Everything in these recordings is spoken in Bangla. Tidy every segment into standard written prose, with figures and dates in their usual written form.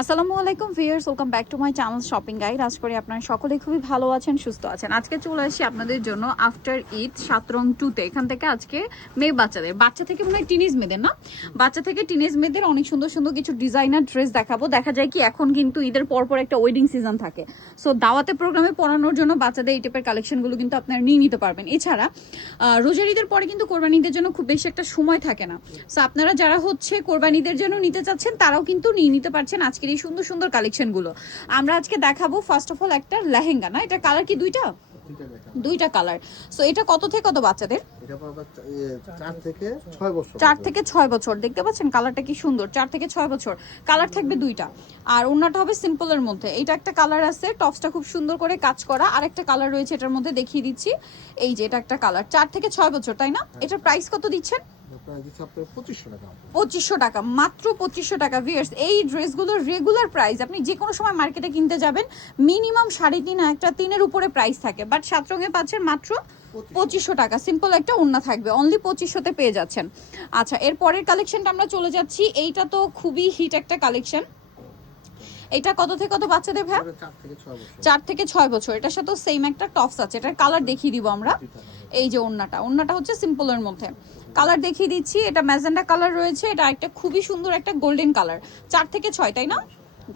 আসসালামু আলাইকুম viewers, welcome back to my channel shopping guide. আজ করি আপনারা সকলেই খুবই ভালো আছেন, সুস্থ আছেন। আজকে চলে আসি আপনাদের জন্য আফটার ঈদ সাতরং 2 তে। এখান থেকে আজকে মেয়ে বাচ্চা থেকে মনে হয় টিনেজ মেয়েদের, না বাচ্চা থেকে টিনেজ মেয়েদের অনেক সুন্দর সুন্দর কিছু ডিজাইনার ড্রেস দেখাবো। দেখা যায় কি এখন কিন্তু ঈদের পরপর একটা ওয়েডিং সিজন থাকে, সো দাওয়াতে প্রোগ্রামে পরানোর জন্য বাচ্চাদের এই টাইপের কালেকশনগুলো কিন্তু আপনারা নিয়ে নিতে পারবেন। এছাড়া রোজার ঈদের পরে কিন্তু কোরবানি ঈদের জন্য খুব বেশি একটা সময় থাকে না, সো আপনারা যারা হচ্ছে কোরবানি ঈদের জন্য নিতে চাচ্ছেন তারাও কিন্তু নিয়ে নিতে পারছেন আজকের এই সুন্দর সুন্দর কালেকশনগুলো। আমরা আজকে দেখাবো ফার্স্ট অফ অল একটা লেহেঙ্গা, না এটা কালার কি দুইটা কালার। সো এটা কত থেকে কত বাচ্চাদের? এটা পাবে 4 থেকে 6 বছর। 4 থেকে 6 বছর। দেখতে পাচ্ছেন কালারটা কি সুন্দর, 4 থেকে 6 বছর। কালার থাকবে দুইটা, আর ওন্নাটা হবে সিম্পলের মধ্যে। এটা একটা কালার আছে, টপসটা খুব সুন্দর করে কাজ করা। আর একটা কালার রয়েছে এটার মধ্যে, দেখিয়ে দিচ্ছি। এই যে এটা একটা কালার, 4 থেকে 6 বছর, তাই না? এটার প্রাইস কত দিচ্ছেন? 2500 টাকা, মাত্র 2500 টাকা। ভিউয়ার্স, এই ড্রেসগুলোর রেগুলার প্রাইস আপনি যে কোনো সময় মার্কেটে কিনতে যাবেন মিনিমাম 3.5 একটা 3-এর উপরে প্রাইস থাকে, বাট 7 রঙে পাচ্ছেন মাত্র 2500 টাকা। সিম্পল একটা ওড়না থাকবে, অনলি 2500-তে পেয়ে যাচ্ছেন। আচ্ছা, এর পরের কালেকশনটা আমরা চলে যাচ্ছি। এইটা তো খুবই হিট একটা কালেকশন। এটা কত থেকে কত বাচ্চাদের ভাই? 4 থেকে 6 বছর। এটার সাথে সেম একটা টপস আছে, এটার কালার দেখিয়ে দিব আমরা। এই যে ওড়নাটা হচ্ছে সিম্পলের মধ্যে, কালার দেখিয়ে দিচ্ছি। এটা ম্যাজেন্ডা কালার রয়েছে, এটা একটা খুবই সুন্দর একটা গোল্ডেন কালার। 4 থেকে 6, তাই না?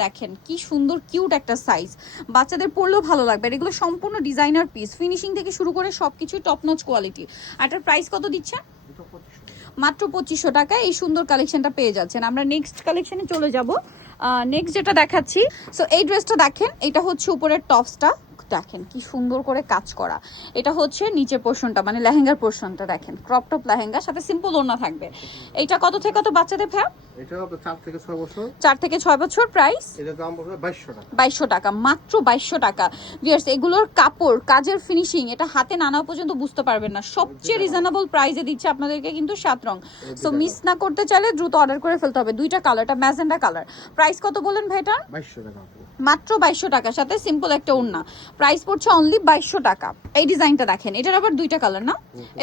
দেখেন কি সুন্দর কিউট একটা সাইজ, বাচ্চাদের পরলেও ভালো লাগবে। এগুলো সম্পূর্ণ ডিজাইনার পিস, ফিনিশিং থেকে শুরু করে সবকিছু টপ নচ কোয়ালিটি। আর এটার প্রাইস কত দিচ্ছেন? মাত্র 2500 টাকায় এই সুন্দর কালেকশনটা পেয়ে যাচ্ছেন। আমরা নেক্সট কালেকশনে চলে যাব। নেক্সট যেটা দেখাচ্ছি, সো এই ড্রেসটা দেখেন, এটা হচ্ছে উপরের টপসটা দেখেন কি সুন্দর করে কাজ করা। এটা হচ্ছে নিচের পোর্শনটা, মানে লেহেঙ্গার পোর্শনটা দেখেন, ক্রপ টপ লেহেঙ্গা, সাথে সিম্পল ওড়না থাকবে। এটা কত থেকে কত বাচ্চাদের ভাই? এটা হবে 4 থেকে 6 বছর। 4 থেকে 6 বছর। প্রাইস এটা দাম পড়বে 2200 টাকা। 2200 টাকা, মাত্র 2200 টাকা। ভিউয়ার্স, এগুলোর কাপড়, কাজের ফিনিশিং, এটা হাতে নানা পর্যন্ত বুঝতে পারবেন না। সবচেয়ে রিজনেবল প্রাইসে দিচ্ছে আপনাদেরকে কিন্তু 7 রং। সো মিস না করতে চাইলে দ্রুত অর্ডার করে ফেলতে হবে। দুইটা কালার, এটা ম্যাজেন্ডা কালার। প্রাইস কত বলেন ভাই এটা? 2200 টাকা। মাত্র 2200 টাকা, সাথে সিম্পল একটা ওড়না। প্রাইস পড়ছে অনলি 2200 টাকা। এই ডিজাইনটা দেখেন, এটার আবার দুইটা কালার, না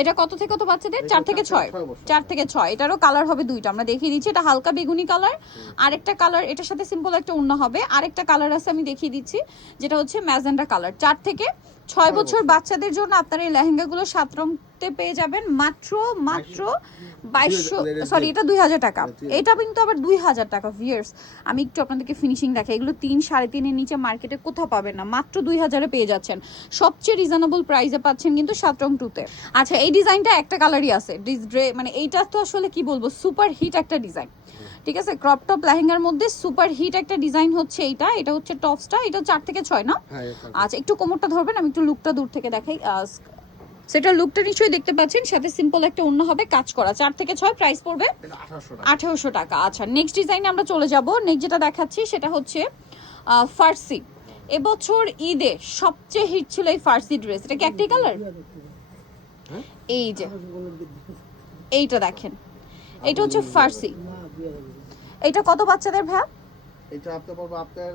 এটা কত থেকে কত বাচ্চাদের? 4 থেকে 6। 4 থেকে 6, এটারও কালার হবে দুইটা, আমরা দেখিয়ে দিচ্ছি। এটা হালকা বেগুনি কালার, আরেকটা কালার এটার সাথে সিম্পল একটা ওড়না হবে। আরেকটা কালার আছে, আমি দেখিয়ে দিচ্ছি, যেটা হচ্ছে ম্যাজেন্ডা কালার। 4 থেকে 6 বছর বাচ্চাদের জন্য আপনারা এই লেহেঙ্গাগুলো 7 রংতে পেয়ে যাবেন মাত্র 2200, সরি এটা 2000 টাকা। এটা কিন্তু আবার 2000 টাকা। ভিউয়ার্স, আমি একটু আপনাদেরকে ফিনিশিং দেখাই। এগুলো 3, 3.5 এর নিচে মার্কেটে কোথাও পাবেন না, মাত্র 2000-এ পেয়ে যাচ্ছেন। সবচেয়ে রিজনেবল প্রাইসে পাচ্ছেন কিন্তু 7 রং 2-তে। আচ্ছা, এই ডিজাইনটা একটা কালারই আছে, মানে এইটা তো আসলে কি বলবো, সুপার হিট একটা ডিজাইন। ঠিক আছে, ক্রপ টপ লেহেঙ্গার মধ্যে সুপার হিট একটা ডিজাইন হচ্ছে এইটা। এটা হচ্ছে টপসটা, এটা 4 থেকে 6, না? আচ্ছা, একটু কোমরটা ধরবেন, আমি একটু লুকটা দূর থেকে দেখাই। সেটা লুকটা নিশ্চয়ই দেখতে পাচ্ছেন, সাথে সিম্পল একটা ওড়না হবে কাজ করা। 4 থেকে 6, প্রাইস পড়বে 1800 টাকা। আচ্ছা, নেক্সট ডিজাইনে আমরা চলে যাব। নেক্সট যেটা দেখাচ্ছি সেটা হচ্ছে ফার্সি। এবছর ঈদে সবচেয়ে হিট ছিল এই ফার্সি ড্রেস। এটা কি একটাই কালার? এই যে এইটা দেখেন, এটা হচ্ছে ফার্সি। এটা কত বাচ্চাদের ভাই? এটা আপনার পড়বে আপনার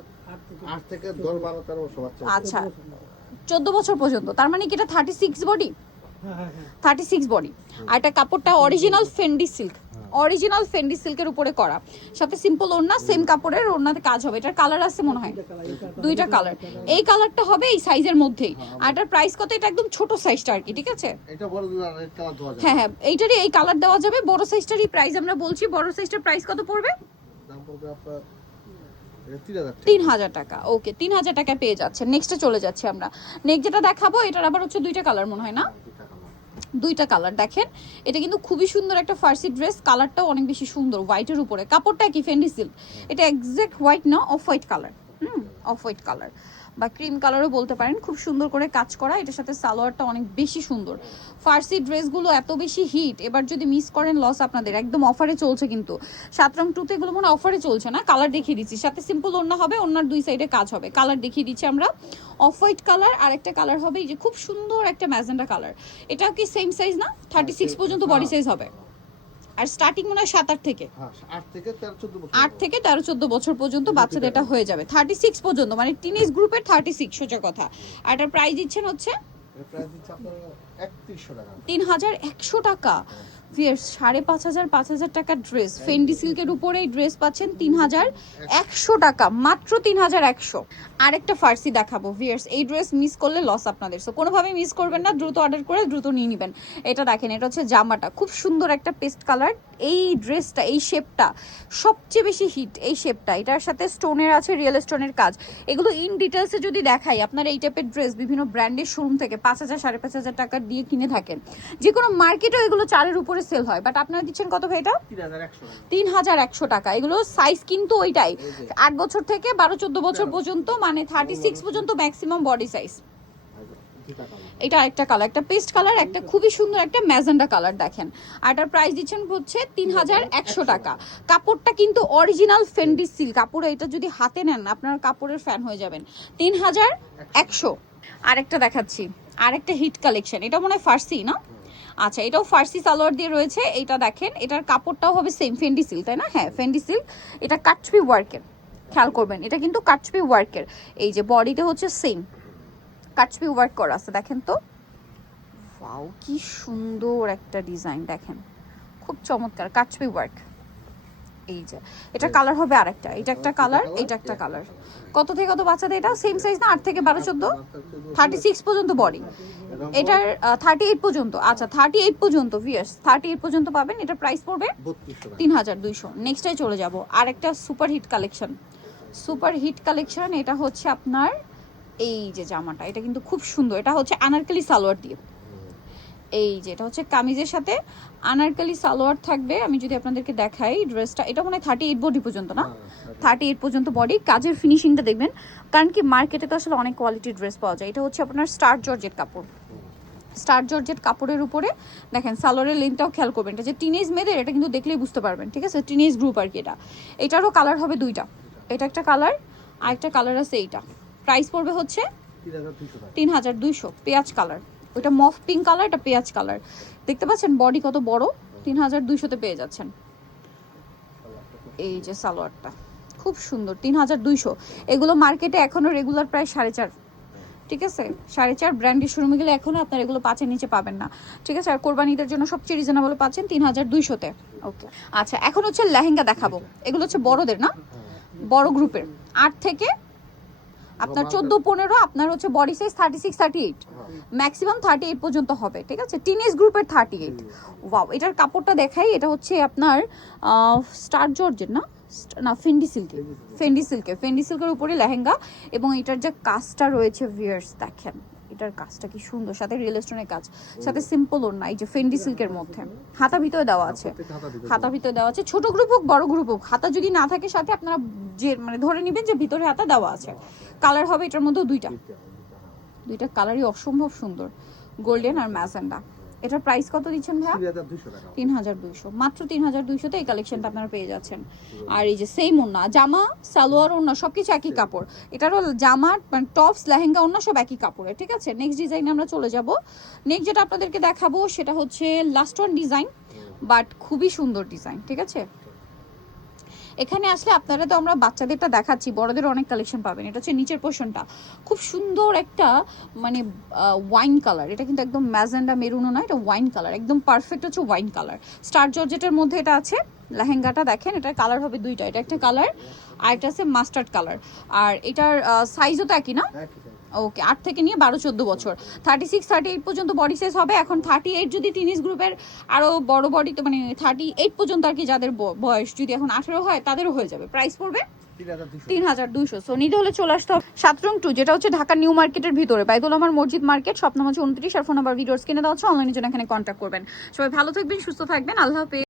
8 থেকে 10, 12, 13 বছর বাচ্চা। আচ্ছা, 14 বছর পর্যন্ত। তার মানে কি এটা 36 বডি? 36 বডি। আর এটা কাপড়টা original Fendi silk, original Fendi সিল্কের উপরে করা, সাথে সিম্পল ওড়না, সেম কাপড়ের ওড়নাতে কাজ হবে। এটার কালার আছে মনে হয় দুইটা কালার। এই কালারটা হবে এই সাইজের মধ্যেই। আর এটার প্রাইস কত? এটা একদম ছোট সাইজটা আর কি, ঠিক আছে? এটা বড় রেড কালার দেওয়া যাবে। হ্যাঁ হ্যাঁ, এইটারই এই কালার দেওয়া যাবে। বড় সাইজটারই প্রাইস আমরা বলছি। বড় সাইজটার প্রাইস কত পড়বে? দাম পড়বে আপনার 3000 টাকা। ওকে, 3000 টাকায় পেয়ে যাচ্ছে। নেক্সটে চলে যাচ্ছি আমরা। নেক্সট যেটা দেখাবো, এটার আবার হচ্ছে দুইটা কালার মনে হয়, না? দুইটা কালার দেখেন। এটা কিন্তু খুবই সুন্দর একটা ফার্সি ড্রেস, কালারটাও অনেক বেশি সুন্দর, হোয়াইটের উপরে। কাপড়টা কি ফেন্ডি সিল্ক, এটা এক্সাক্ট হোয়াইট না, off white colour. Off white colour বা ক্রিম কালারও বলতে পারেন। খুব সুন্দর করে কাজ করা, এটার সাথে সালোয়ারটা অনেক বেশি সুন্দর। ফার্সি ড্রেসগুলো এত বেশি হিট, এবার যদি মিস করেন লস আপনাদের। একদম অফারে চলছে কিন্তু 7 রং 2-তে, এগুলো মনে অফারে চলছে না। কালার দেখিয়ে দিচ্ছি, সাথে সিম্পল ওড়না হবে, ওড়নার দুই সাইডে কাজ হবে। কালার দেখিয়ে দিচ্ছি আমরা, অফ হোয়াইট কালার। আর একটা কালার হবে এই যে খুব সুন্দর একটা ম্যাজেন্ডা কালার। এটাও কি সেম সাইজ, না? 36 পর্যন্ত বডি সাইজ হবে। আর স্টার্টিং মনে হয় 7-8 থেকে, 8 থেকে 13, 14 বছর। 8 থেকে 13, 14 বছর পর্যন্ত বাচ্চাদের এটা হয়ে যাবে। 36 পর্যন্ত, মানে টিনেজ গ্রুপের 36 সোজা কথা। আর এটার প্রাইস দিচ্ছেন হচ্ছে এর প্রাইস দিচ্ছে আপনার 3100 টাকা। 3100 টাকা। ভিয়ার্স 5,500 5,000 টাকার ড্রেস, ফেন্ডি সিল্কের উপরে এই ড্রেস পাচ্ছেন 3,100 টাকা, মাত্র 3,100। আরেকটা ফার্সি দেখাবো ভিয়ার্স, এই ড্রেস মিস করলে লস আপনাদের, সো কোনোভাবেই মিস করবেন না, দ্রুত অর্ডার করে দ্রুত নিয়ে নেবেন। এটা দেখেন, এটা হচ্ছে জামাটা, খুব সুন্দর একটা পেস্ট কালার। এই ড্রেসটা, এই শেপটা সবচেয়ে বেশি হিট, এই শেপটা, এটার সাথে স্টোনের আছে, রিয়েল স্টোনের কাজ। এগুলো ইন ডিটেলসে যদি দেখাই, আপনারা এই টাইপের ড্রেস বিভিন্ন ব্র্যান্ডের শোরুম থেকে 5,000 5,500 টাকা দিয়ে কিনে থাকেন, যে কোনো মার্কেটেও এগুলো 4-এর উপরে সেল হয়, বাট আপনারা দিচ্ছেন কত ভাই? এটা 3,100 টাকা। এগুলো সাইজ কিন্তু ওইটাই, 8 বছর থেকে 12-14 বছর পর্যন্ত, মানে 36 পর্যন্ত ম্যাক্সিমাম বডি সাইজ। এটা আরেকটা কালার, একটা পেস্ট কালার, একটা খুবই সুন্দর একটা ম্যাজেন্ডা কালার দেখেন। আর এটার প্রাইস দিচ্ছেন হচ্ছে 3,100 টাকা। কাপড়টা কিন্তু অরিজিনাল ফেন্ডি সিল্ক কাপড়, এটা যদি হাতে নেন আপনার কাপড়ের ফ্যান হয়ে যাবেন। 3,100। আরেকটা দেখাচ্ছি, আরেকটা হিট কালেকশন, এটা মনে হয় ফার্সি না? আচ্ছা, এটাও ফার্সি সালোয়ার দিয়ে রয়েছে। এটা দেখেন, এটার কাপড়টাও হবে সেম ফেন্ডি সিল্ক, তাই না? হ্যাঁ, ফেন্ডি সিল্ক। এটা কাটছবি ওয়ার্কের, খেয়াল করবেন, এটা কিন্তু কাটছবি ওয়ার্কের। এই যে বডিতে হচ্ছে সেম কাটছবি ওয়ার্ক করা আছে, দেখেন তো, ওয়াও কি সুন্দর একটা ডিজাইন, দেখেন খুব চমৎকার কাটছবি ওয়ার্ক। এই যে এটা কালার হবে আরেকটা, এটা একটা কালার, এটা একটা কালার। কত থেকে কত বাচ্চাদের? এটা সেম সাইজ না? 8 থেকে 12-14, 36 পর্যন্ত বডি। এটার 38 পর্যন্ত। আচ্ছা, 38 পর্যন্ত ভিউয়ার্স, 38 পর্যন্ত পাবেন। এটার প্রাইস পড়বে 3,200। নেক্সটে চলে যাব, আরেকটা super hit collection, super hit collection. এটা হচ্ছে আপনার এই যে জামাটা, এটা কিন্তু খুব সুন্দর, এটা হচ্ছে আনারকলি সালোয়ার দিয়ে। এই যে এটা হচ্ছে কামিজের সাথে আনারকলি সালোয়ার থাকবে। আমি যদি আপনাদেরকে দেখাই ড্রেসটা, এটা মনে হয় 38 বডি পর্যন্ত না? 38 পর্যন্ত বডি। কাজের ফিনিশিংটা দেখবেন, কারণ কি মার্কেটে তো আসলে অনেক কোয়ালিটির ড্রেস পাওয়া যায়। এটা হচ্ছে আপনার স্টার জর্জেট কাপড়, স্টার জর্জেট কাপড়ের উপরে দেখেন সালোয়ারের লেন্থটাও খেয়াল করবেন। এটা যে টিনেজ মেয়েদের, এটা কিন্তু দেখলেই বুঝতে পারবেন, ঠিক আছে? টিনেজ গ্রুপ আর কি এটা। এটারও কালার হবে দুইটা, এটা একটা কালার, আর একটা কালার আছে এইটা। প্রাইস পড়বে হচ্ছে 3,200। পেঁয়াজ কালার, ওইটা মফ পিঙ্ক কালার, এটা পেঁয়াজ কালার। দেখতে পাচ্ছেন বডি কত বড়, 3,200-তে পেয়ে যাচ্ছেন। এই যে সালোয়ারটা খুব সুন্দর, 3,200। এগুলো মার্কেটে এখনো রেগুলার প্রায় 4.5, ঠিক আছে? 4.5 ব্র্যান্ডের শোরুমে গেলে এখনো আপনার এগুলো 5-এর নিচে পাবেন না, ঠিক আছে? আর কোরবানিদের জন্য সবচেয়ে রিজনেবল পাচ্ছেন 3,200-তে। ওকে, আচ্ছা এখন হচ্ছে লেহেঙ্গা দেখাবো। এগুলো হচ্ছে বড়দের না, বড় গ্রুপের, 8 থেকে আপনার 14-15, আপনার হচ্ছে বডি সাইজ 36-38, ম্যাক্সিমাম 38 পর্যন্ত হবে, ঠিক আছে? টিনেজ গ্রুপের 38। ওয়াও, এটার কাপড়টা দেখাই, এটা হচ্ছে আপনার স্টার জর্জের না, না ফেন্ডি সিল্কের, ফেন্ডি সিল্কের উপরে লেহেঙ্গা। এবং এটার যে কাজটা রয়েছে ভিউয়ার্স দেখেন, এটার কাজটা কি সুন্দর, সাথে রিয়েল স্টোনের কাজ, সাথে সিম্পল ওড়না। এই যে ফেন্ডি সিল্কের মধ্যে হাতা ভিতরে দেওয়া আছে, হাতা ভিতরে দেওয়া আছে, ছোট গ্রুপ হোক বড় গ্রুপ হোক, হাতা যদি না থাকে সাথে আপনারা যে মানে ধরে নেবেন যে ভিতরে হাতা দেওয়া আছে। কালার হবে এটার মধ্যে দুইটা কালারই অসম্ভব সুন্দর, গোল্ডেন আর ম্যাজেন্ডা। এটার প্রাইস কত দিচ্ছেন ভাইয়া? 3,200, মাত্র 3,200-তে এই কালেকশনটা আপনারা পেয়ে যাচ্ছেন। আর এই যে সেম ওড়না, জামা সালোয়ার ওড়না সবকিছু একই কাপড়। এটারও জামা মানে টপস লেহেঙ্গা ওড়না সব একই কাপড়ের, ঠিক আছে? নেক্সট ডিজাইনে আমরা চলে যাব। নেক্সট যেটা আপনাদেরকে দেখাবো সেটা হচ্ছে লাস্ট ওয়ান ডিজাইন, বাট খুবই সুন্দর ডিজাইন, ঠিক আছে? এখানে আসলে আপনারা তো আমরা বাচ্চাদেরটা দেখাচ্ছি, বড়দের অনেক কালেকশন পাবেন। এটা হচ্ছে নিচের পোর্শনটা খুব সুন্দর একটা মানে ওয়াইন কালার, এটা কিন্তু একদম ম্যাজেন্ডা মেরুনও না, এটা ওয়াইন কালার, একদম পারফেক্ট হচ্ছে ওয়াইন কালার। স্টার জর্জেটের মধ্যে এটা আছে। লেহেঙ্গাটা দেখেন, এটার কালার হবে দুইটা, এটা একটা কালার আর এটা আছে মাস্টার্ড কালার। আর এটার সাইজও তো একই না? ওকে, 8 থেকে নিয়ে 12-14 বছর, 36-38 পর্যন্ত বডি সাইজ হবে। এখন 38 যদি টিনেজ গ্রুপের আরো বড় বডি, তো মানে 38 পর্যন্ত আর কি, যাদের বয়স যদি এখন 18 হয় তাদেরও হয়ে যাবে। প্রাইস পড়বে 3,200। সো নিতে হলে চলে আসতে হবে 7 রং 2, যেটা হচ্ছে ঢাকা নিউ মার্কেটের ভিতরে, বাইদুল আমার মসজিদ মার্কেট, শপ নম্বর হচ্ছে 29। আর ফোন নাম্বার ভিডিওস কিনে দেওয়া হচ্ছে, অনলাইনে জন্য এখানে কন্ট্যাক্ট করবেন। সবাই ভালো থাকবেন, সুস্থ থাকবেন, আল্লাহ হাফেজ।